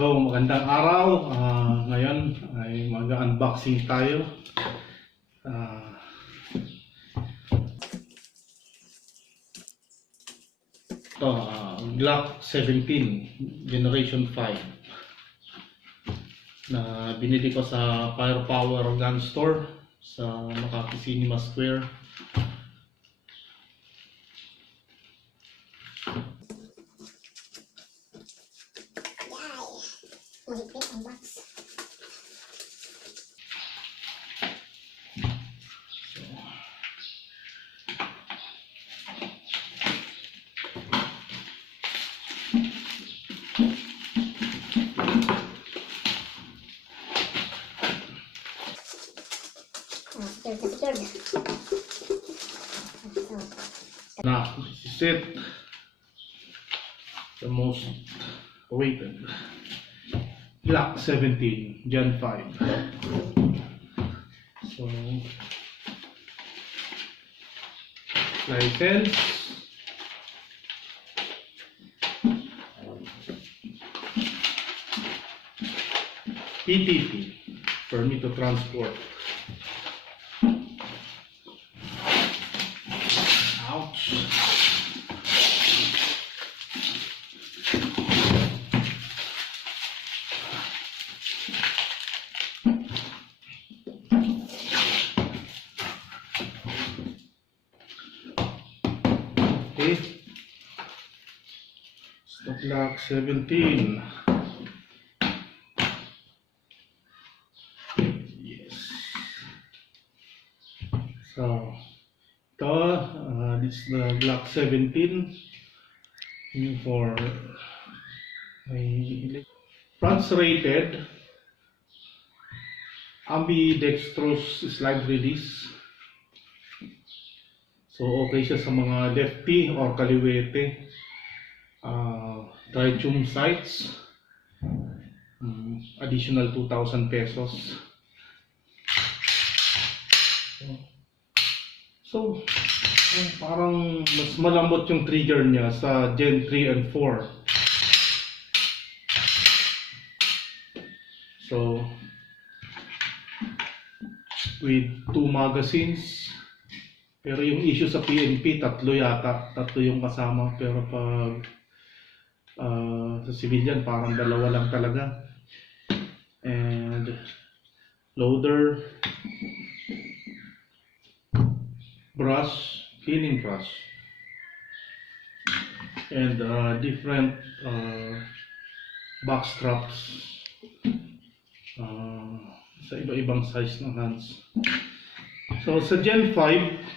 So, magandang araw. Ngayon ay mag-unboxing tayo. Ito, Glock 17 Generation 5 na binili ko sa Firepower Gun Store sa Makati Cinema Square. Mahigpit ang box. Secured. Now, this is it. The most awaited Glock 17 Gen 5. So, license, PTT, permit to transport. Ouch. Okay. Stock Glock 17. Yes. So, this is the Glock 17 for fronts rated, ambidextrous slide release. So okay siya sa mga lefty or kaliwete. Tritium sights, additional 2,000 pesos. So parang mas malambot yung trigger niya sa Gen 3 and 4. So with 2 magazines. Pero yung issue sa PNP, tatlo yung kasama. Pero pag sa civilian, parang dalawa lang talaga. And loader, brush, cleaning brush, and different box straps sa iba-ibang size ng hands. So sa Gen 5,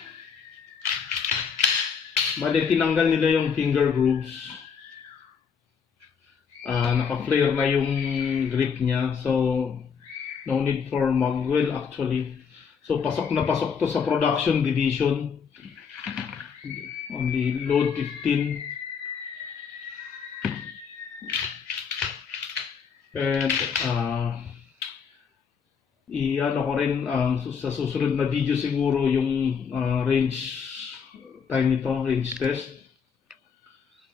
bale tinanggal nila yung finger grooves. Naka-flare na yung grip niya. So no need for magwell actually. So pasok na pasok to sa production division. Only load 15. And i-ano ko rin sa susunod na video siguro yung range time nito, range test.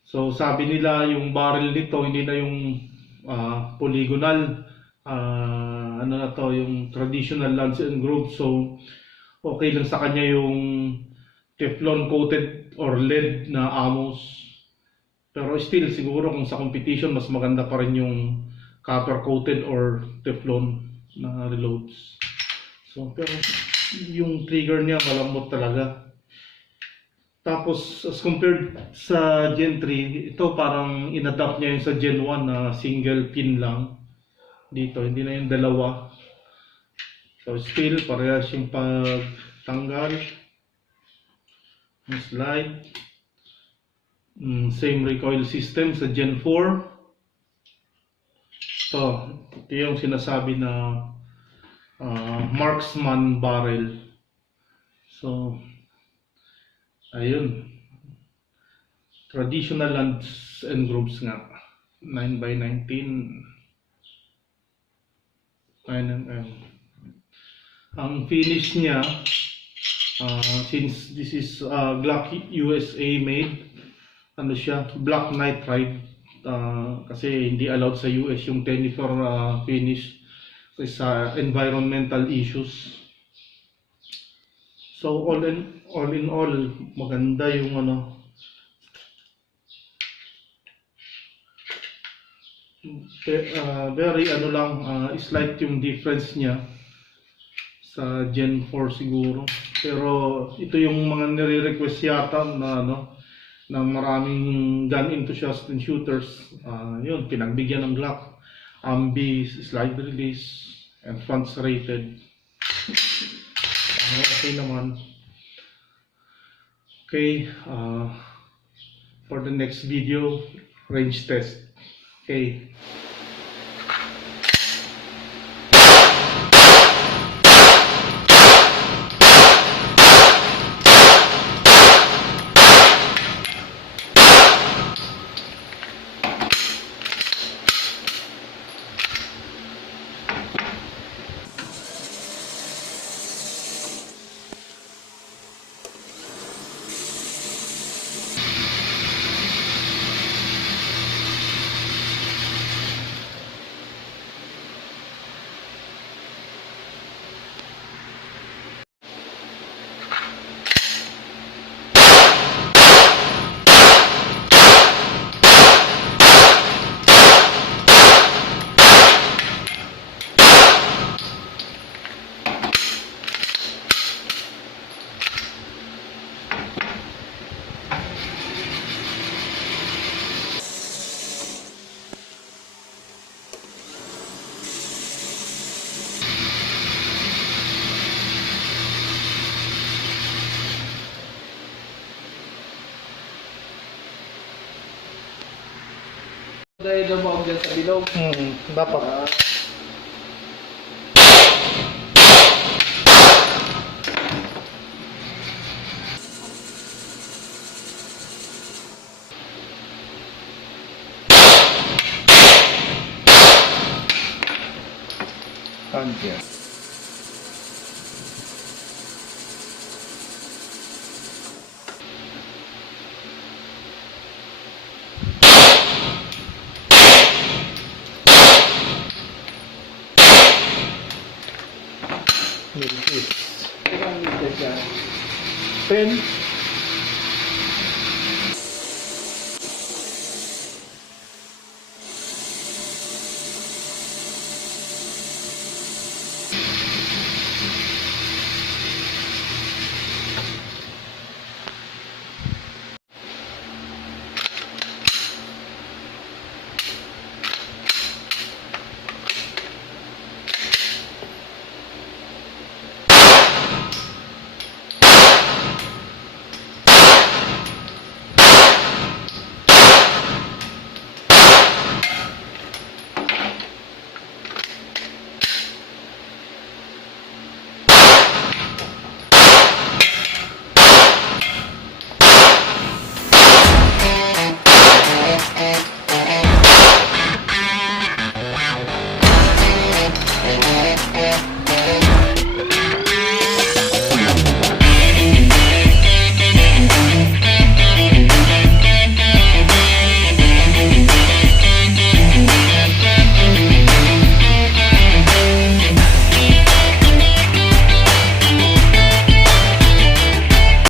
So sabi nila yung barrel nito hindi na yung polygonal, ano na to, yung traditional lance and groove. So okay lang sa kanya yung Teflon coated or lead na ammos. Pero still siguro kung sa competition mas maganda pa rin yung copper coated or Teflon na reloads. So pero yung trigger niya malambot talaga. Tapos as compared sa Gen 3, ito parang inadapt niya yung sa Gen 1 na single pin lang. Dito hindi na yung dalawa. So still parehas yung pagtanggal, yung slide. Same recoil system sa Gen 4. Ito yung sinasabi na marksman barrel. So ayun, traditional lance and grooves nga, 9x19, 9mm. Ang finish niya, since this is Glock USA made, ano siya, black nitride kasi hindi allowed sa US yung 10-4 finish sa environmental issues. So all in all, maganda yung very lang, slight yung difference niya sa Gen 4 siguro. Pero ito yung mga nire-request yata na ng maraming gun enthusiasts and shooters. Yun, pinagbigyan ng Glock, ambi, slide release, and fronts rated. Okay naman. Okay, for the next video, range test. Okay. Dahil lumawag dyan sa bilog. Dapat. Kandiyan. Milkis. Ilang litres yan? 10.